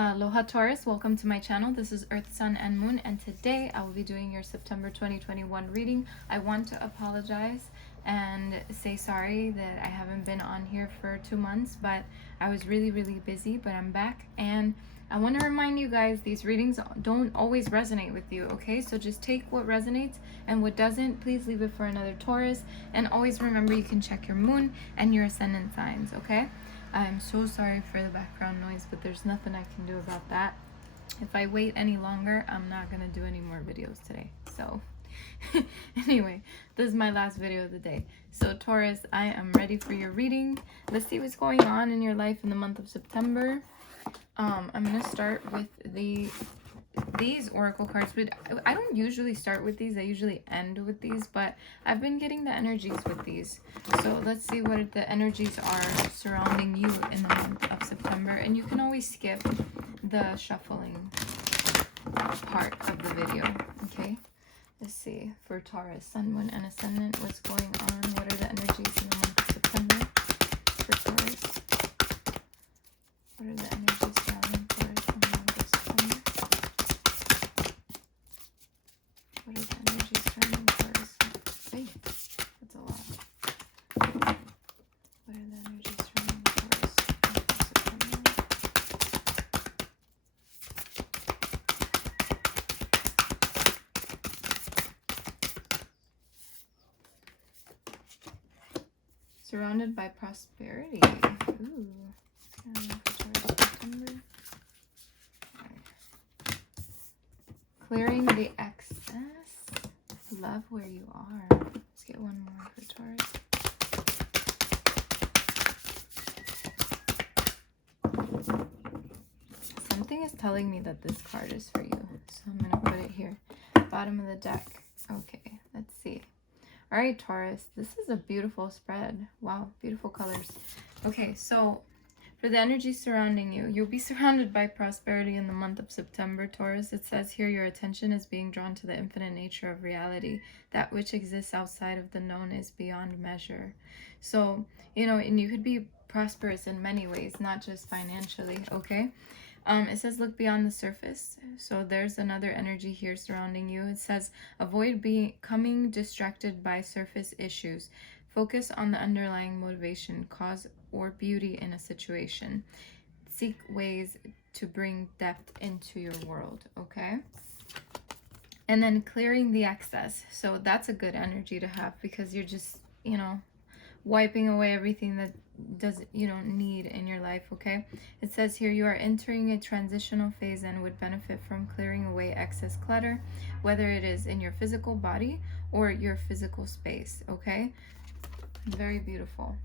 Aloha Taurus, welcome to my channel. This is Earth, Sun, and Moon, and today I will be doing your September 2021 reading. I want to apologize and say sorry that I haven't been on here for 2 months, but I was really busy, but I'm back. And I want to remind you guys, these readings don't always resonate with you, okay? So just take what resonates, and what doesn't, please leave it for another Taurus. And always remember, you can check your moon and your ascendant signs, okay? I'm so sorry for the background noise, but there's nothing I can do about that. If I wait any longer, I'm not gonna do any more videos today. So anyway, this is my last video of the day. So Taurus, I am ready for your reading. Let's see what's going on in your life in the month of September. I'm gonna start with these oracle cards, but I don't usually start with these. I usually end with these, but I've been getting the energies with these. So let's see what the energies are surrounding you in the month of September. And you can always skip the shuffling part of the video, okay? Let's see, for Taurus, Sun, Moon, and Ascendant, what's going on? What are the energies in the month of September for Taurus? What are the energies surrounding Taurus in the month of September? What are the energies surrounding Taurus? Hey, that's a lot. What are the energies surrounding Taurus in the month of September? Surrounded by prosperity. Ooh. Clearing the excess. Love where you are. Let's get one more for Taurus. Something is telling me that this card is for you, so I'm going to put it here. Bottom of the deck. Okay, let's see. All right, Taurus, this is a beautiful spread. Wow, beautiful colors. Okay, so for the energy surrounding you, you'll be surrounded by prosperity in the month of September, Taurus. It says here, your attention is being drawn to the infinite nature of reality. That which exists outside of the known is beyond measure. So, you know, and you could be prosperous in many ways, not just financially, okay? It says, look beyond the surface. So there's another energy here surrounding you. It says, avoid becoming distracted by surface issues. Focus on the underlying motivation, cause, or beauty in a situation. Seek ways to bring depth into your world, okay? And then clearing the excess. So that's a good energy to have, because you're just, you know, wiping away everything that you don't need in your life, okay? It says here, you are entering a transitional phase and would benefit from clearing away excess clutter, whether it is in your physical body or your physical space, okay? Very beautiful.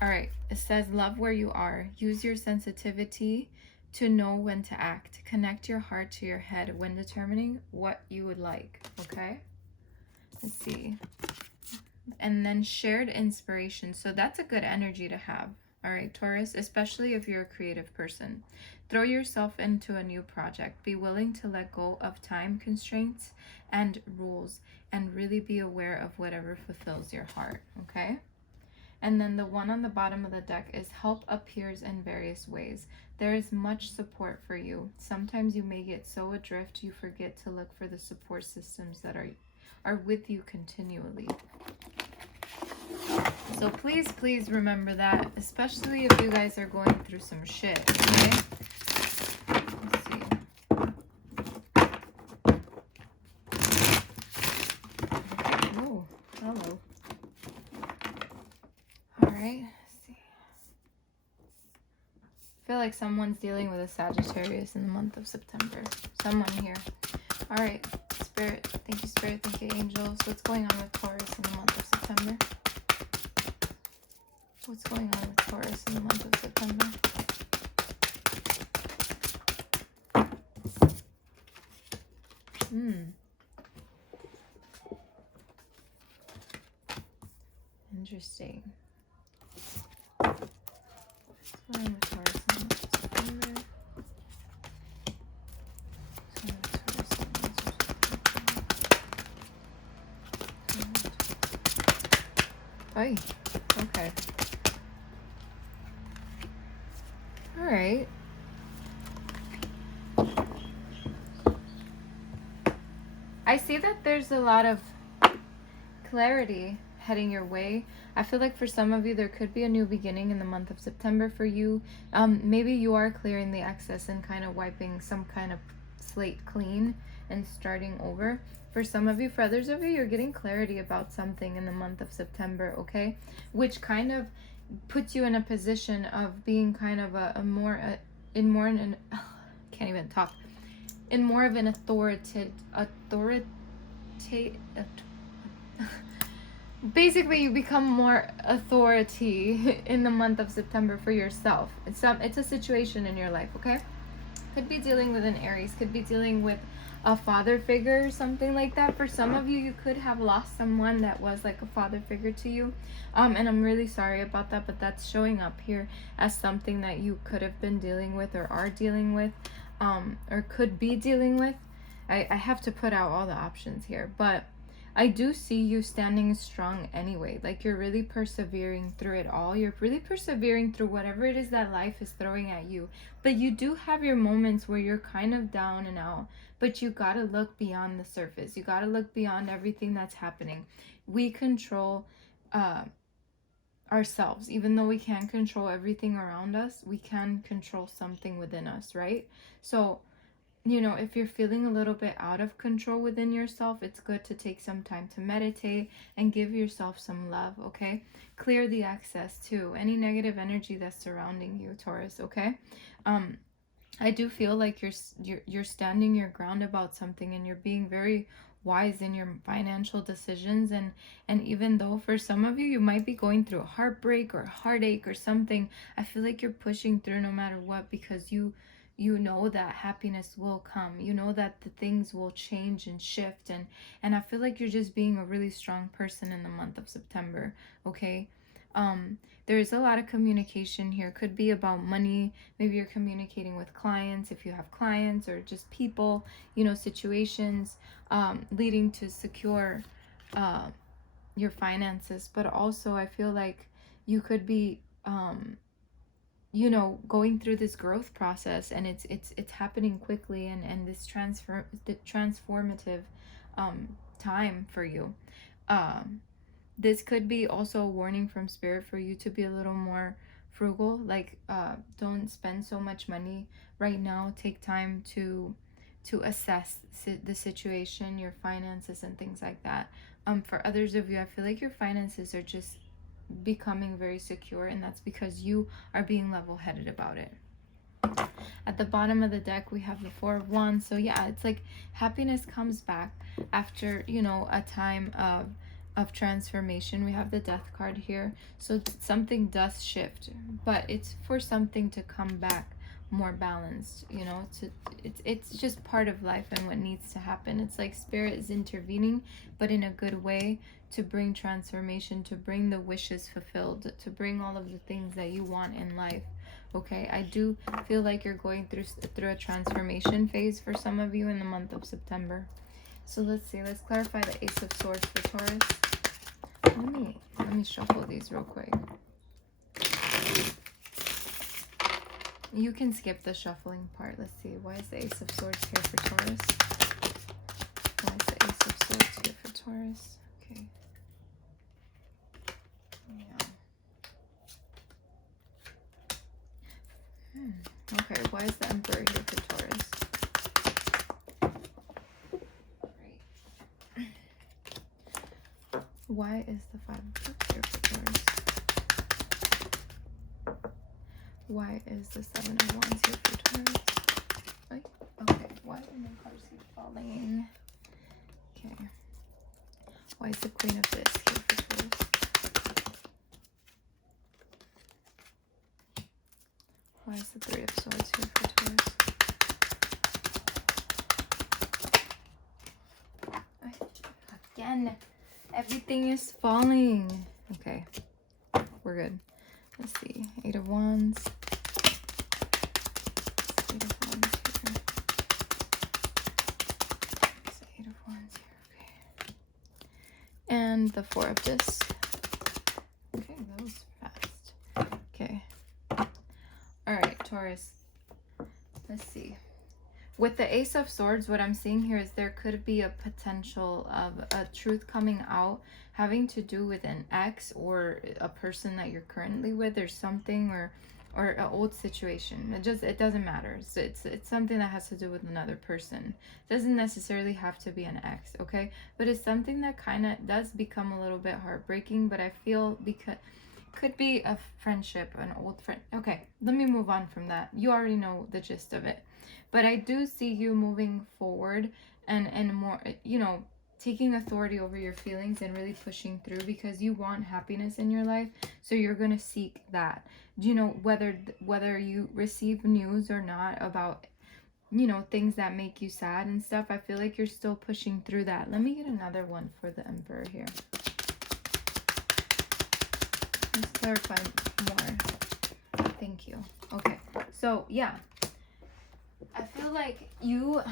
All right, it says, love where you are. Use your sensitivity to know when to act. Connect your heart to your head when determining what you would like, okay? Let's see. And then shared inspiration. So that's a good energy to have. All right, Taurus, especially if you're a creative person. Throw yourself into a new project. Be willing to let go of time constraints and rules, and really be aware of whatever fulfills your heart, okay? And then the one on the bottom of the deck is help appears in various ways. There is much support for you. Sometimes you may get so adrift you forget to look for the support systems that are with you continually. So please remember that, especially if you guys are going through some shit, okay? Let's see. Oh, hello. All right, let's see. I feel like someone's dealing with a Sagittarius in the month of September. Someone here. All right, Spirit. Thank you, Spirit. Thank you, Angel. So what's going on with Taurus in the month of September? What's going on with Taurus in the month of September? Interesting. What's going on with Taurus in the month of September? Oy, okay. All right. I see that there's a lot of clarity heading your way. I feel like for some of you, there could be a new beginning in the month of September for you. Maybe you are clearing the excess and kind of wiping some kind of slate clean and starting over. For some of you, for others of you, you're getting clarity about something in the month of September, okay? Which kind of puts you in a position of being kind of in more of an basically you become more authority in the month of September for yourself. It's a situation in your life, okay? Could be dealing with an Aries, could be dealing with a father figure or something like that. For some of you, you could have lost someone that was like a father figure to you. And I'm really sorry about that, but that's showing up here as something that you could have been dealing with or are dealing with, or could be dealing with. I have to put out all the options here, but I do see you standing strong anyway. Like you're really persevering through it all. You're really persevering through whatever it is that life is throwing at you. But you do have your moments where you're kind of down and out. But you gotta look beyond the surface. You gotta look beyond everything that's happening. We control ourselves. Even though we can't control everything around us, we can control something within us, right? So you know, if you're feeling a little bit out of control within yourself, it's good to take some time to meditate and give yourself some love, okay? Clear the excess too. Any negative energy that's surrounding you, Taurus, okay? I do feel like you're standing your ground about something and you're being very wise in your financial decisions, and even though for some of you you might be going through a heartbreak or heartache or something, I feel like you're pushing through no matter what, because you know that happiness will come. You know that the things will change and shift, and I feel like you're just being a really strong person in the month of September, okay? There is a lot of communication here. Could be about money. Maybe you're communicating with clients if you have clients, or just people, you know, situations leading to secure your finances. But also I feel like you could be you know, going through this growth process, and it's happening quickly, and this transformative time for you. This could be also a warning from spirit for you to be a little more frugal. Like don't spend so much money right now. Take time to assess the situation, your finances and things like that. For others of you, I feel like your finances are just becoming very secure, and that's because you are being level-headed about it. At the bottom of the deck, we have the Four of Wands. So yeah, it's like happiness comes back after, you know, a time of transformation. We have the Death card here, so something does shift, but it's for something to come back more balanced, you know. It's just part of life and what needs to happen. It's like spirit is intervening, but in a good way, to bring transformation, to bring the wishes fulfilled, to bring all of the things that you want in life. Okay, I do feel like you're going through a transformation phase for some of you in the month of September. So let's see, let's clarify the Ace of Swords for Taurus. Let me shuffle these real quick. You can skip the shuffling part. Let's see, why is the Ace of Swords here for Taurus? Why is the Ace of Swords here for Taurus? Okay. Yeah. Okay, why is the Emperor here for Taurus? Right. Why is the Five of Cups here for Taurus? Why is the Seven of Wands here for Taurus? Okay, why do my cards keep falling? Okay. Why is the Queen of This here for Taurus? Why is the Three of Swords here for Taurus? Again, everything is falling. Okay, we're good. Let's see, Eight of Wands. Eight of Wands here. It's Eight of Wands here, okay. And the Four of Discs. Okay, that was fast. Okay. Alright, Taurus. Let's see. With the Ace of Swords, what I'm seeing here is there could be a potential of a truth coming out having to do with an ex or a person that you're currently with, or something, or an old situation. It doesn't matter. So it's something that has to do with another person. It doesn't necessarily have to be an ex, okay? But it's something that kind of does become a little bit heartbreaking, but I feel because could be a friendship, an old friend. Okay, let me move on from that. You already know the gist of it. But I do see you moving forward and more, you know, taking authority over your feelings and really pushing through, because you want happiness in your life. So you're going to seek that. You know, whether you receive news or not about, you know, things that make you sad and stuff, I feel like you're still pushing through that. Let me get another one for the Emperor here. Let's clarify more. Thank you. Okay, so yeah, I feel like you're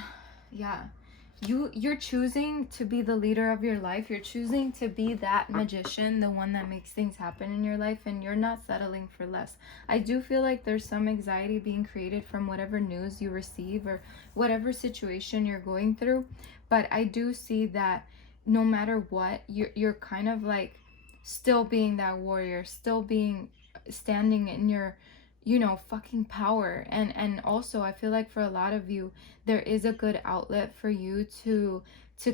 choosing to be the leader of your life. You're choosing to be that magician, the one that makes things happen in your life, and you're not settling for less. I do feel like there's some anxiety being created from whatever news you receive or whatever situation you're going through, but I do see that no matter what, you're kind of like still being that warrior, still being standing in your, you know, fucking power. And also I feel like for a lot of you, there is a good outlet for you to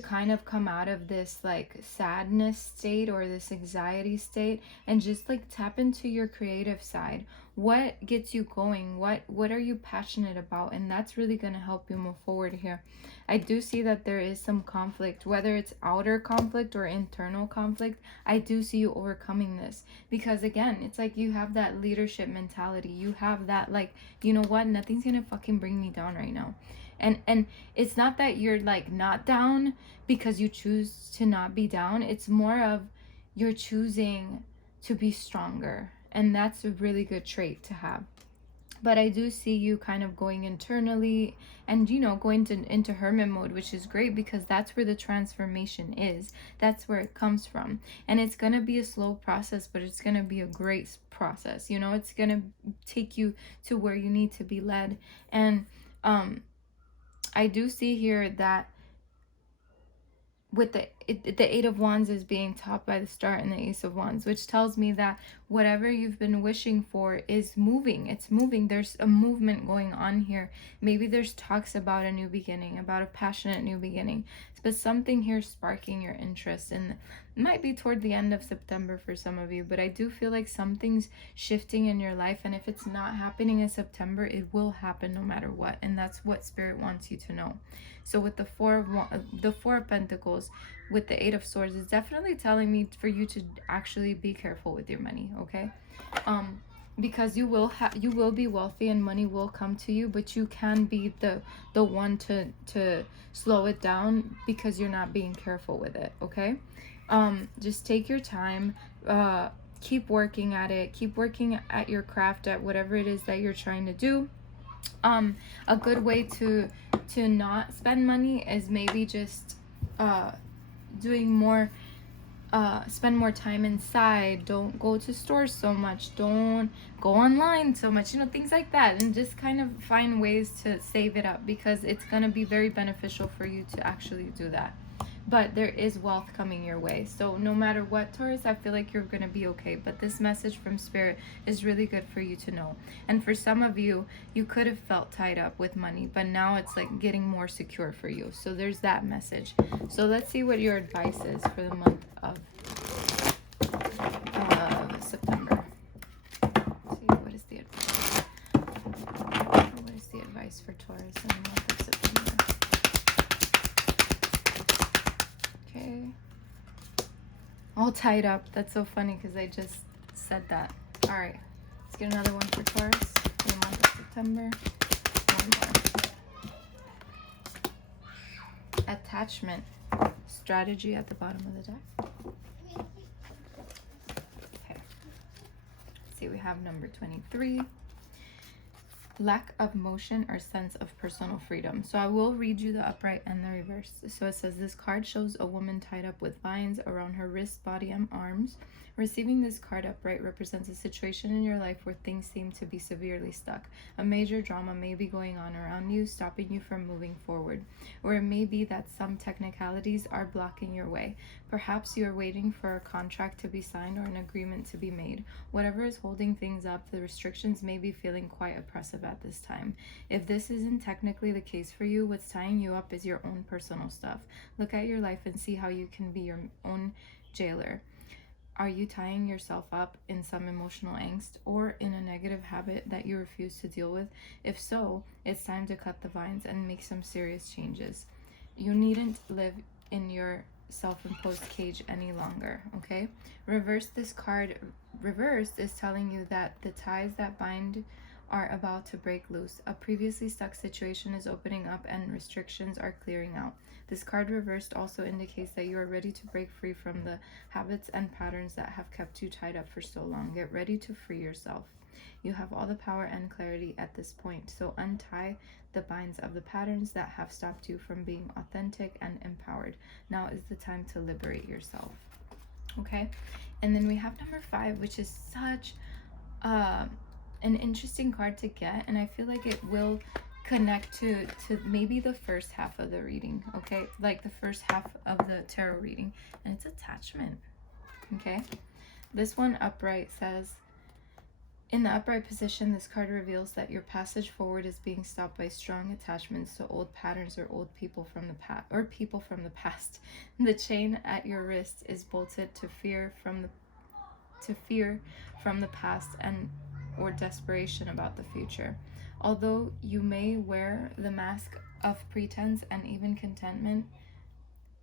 kind of come out of this like sadness state or this anxiety state and just like tap into your creative side. What gets you going? What are you passionate about? And that's really going to help you move forward here. I do see that there is some conflict, whether it's outer conflict or internal conflict. I do see you overcoming this, because again, it's like you have that leadership mentality. You have that like, you know what, nothing's gonna fucking bring me down right now. And it's not that you're like not down because you choose to not be down. It's more of you're choosing to be stronger, and that's a really good trait to have. But I do see you kind of going internally and, you know, going into hermit mode, which is great, because that's where the transformation is. That's where it comes from. And it's going to be a slow process, but it's going to be a great process. You know, it's going to take you to where you need to be led. And I do see here that with the Eight of Wands is being topped by the Star and the Ace of Wands, which tells me that whatever you've been wishing for is moving. It's moving. There's a movement going on here. Maybe there's talks about a new beginning, about a passionate new beginning, but something here sparking your interest. And it might be toward the end of September for some of you, but I do feel like something's shifting in your life, and if it's not happening in September, it will happen no matter what. And that's what Spirit wants you to know. So with the Four of Pentacles, with the Eight of Swords, it's definitely telling me for you to actually be careful with your money, okay? Because you will be wealthy and money will come to you, but you can be the one to slow it down because you're not being careful with it, okay? Just take your time, keep working at it, keep working at your craft, at whatever it is that you're trying to do. A good way to not spend money is maybe just doing more, spend more time inside. Don't go to stores so much, don't go online so much, you know, things like that. And just kind of find ways to save it up, because it's going to be very beneficial for you to actually do that. But there is wealth coming your way. So no matter what, Taurus, I feel like you're going to be okay. But this message from Spirit is really good for you to know. And for some of you, you could have felt tied up with money, but now it's like getting more secure for you. So there's that message. So let's see what your advice is for the month of September. Let's see, what is the advice? What is the advice for Taurus in the month of September? Okay. All tied up. That's so funny because I just said that. All right. Let's get another one for Taurus in the month of September. One more. Attachment. Strategy at the bottom of the deck. Okay. Let's see, we have number 23. lack of motion or sense of personal freedom. So I will read you the upright and the reverse. So it says, this card shows a woman tied up with vines around her wrists, body, and arms. Receiving this card upright represents a situation in your life where things seem to be severely stuck. A major drama may be going on around you, stopping you from moving forward. Or it may be that some technicalities are blocking your way. Perhaps you are waiting for a contract to be signed or an agreement to be made. Whatever is holding things up, the restrictions may be feeling quite oppressive at this time. If this isn't technically the case for you, what's tying you up is your own personal stuff. Look at your life and see how you can be your own jailer. Are you tying yourself up in some emotional angst or in a negative habit that you refuse to deal with? If so, it's time to cut the vines and make some serious changes. You needn't live in your self-imposed cage any longer, okay? This card reversed is telling you that the ties that bind are about to break loose. A previously stuck situation is opening up and restrictions are clearing out. This card reversed also indicates that you are ready to break free from the habits and patterns that have kept you tied up for so long. Get ready to free yourself. You have all the power and clarity at this point, so untie the binds of the patterns that have stopped you from being authentic and empowered. Now is the time to liberate yourself. Okay, and then we have number 5, which is such an interesting card to get, and I feel like it will connect to maybe the first half of the reading, okay? Like the first half of the tarot reading, and it's attachment, okay? This one upright says, in the upright position, this card reveals that your passage forward is being stopped by strong attachments to old patterns or old people from the past, or people from the past. The chain at your wrist is bolted to fear from the past and or desperation about the future. Although you may wear the mask of pretense and even contentment,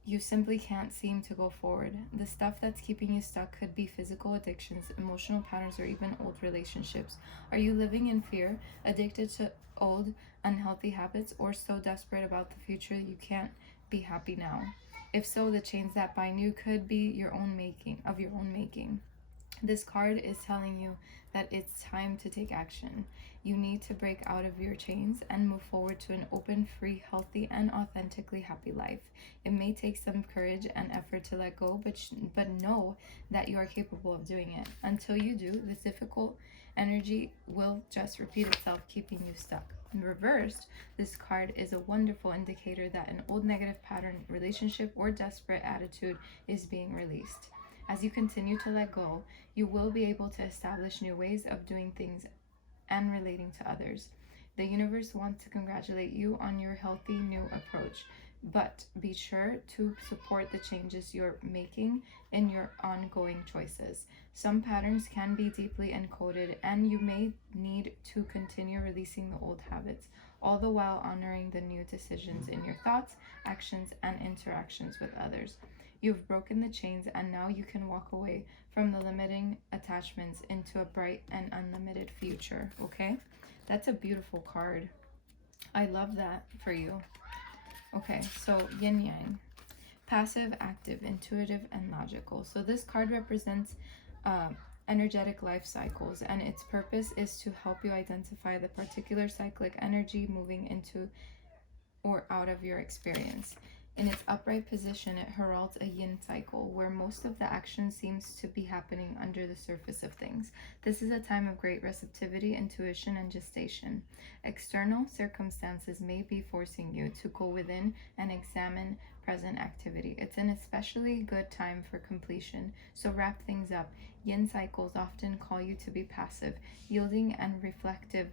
you simply can't seem to go forward. The stuff that's keeping you stuck could be physical addictions, emotional patterns, or even old relationships. Are you living in fear, addicted to old, unhealthy habits, or so desperate about the future you can't be happy now? If so, the chains that bind you could be your own making. This card is telling you that it's time to take action. You need to break out of your chains and move forward to an open, free, healthy, and authentically happy life. It may take some courage and effort to let go, but know that you are capable of doing it. Until you do, this difficult energy will just repeat itself, keeping you stuck. In reversed, this card is a wonderful indicator that an old negative pattern, relationship, or desperate attitude is being released. As you continue to let go, you will be able to establish new ways of doing things and relating to others. The universe wants to congratulate you on your healthy new approach, but be sure to support the changes you're making in your ongoing choices. Some patterns can be deeply encoded, and you may need to continue releasing the old habits, all the while honoring the new decisions in your thoughts, actions, and interactions with others. You've broken the chains, and now you can walk away from the limiting attachments into a bright and unlimited future, okay? That's a beautiful card. I love that for you. Okay, so yin yang. Passive, active, intuitive, and logical. So this card represents energetic life cycles, and its purpose is to help you identify the particular cyclic energy moving into or out of your experience. In its upright position, it heralds a yin cycle, where most of the action seems to be happening under the surface of things. This is a time of great receptivity, intuition, and gestation. External circumstances may be forcing you to go within and examine present activity. It's an especially good time for completion, so wrap things up. Yin cycles often call you to be passive, yielding, and reflective,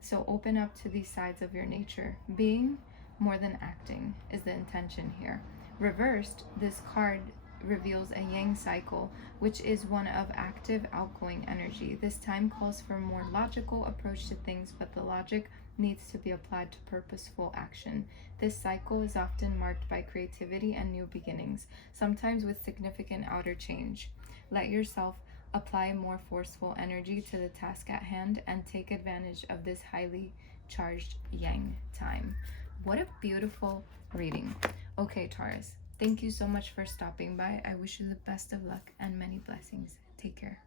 so open up to these sides of your nature. Being more than acting is the intention here. Reversed, this card reveals a yang cycle, which is one of active, outgoing energy. This time calls for a more logical approach to things, but the logic needs to be applied to purposeful action. This cycle is often marked by creativity and new beginnings, sometimes with significant outer change. Let yourself apply more forceful energy to the task at hand and take advantage of this highly charged yang time. What a beautiful reading. Okay, Taurus, thank you so much for stopping by. I wish you the best of luck and many blessings. Take care.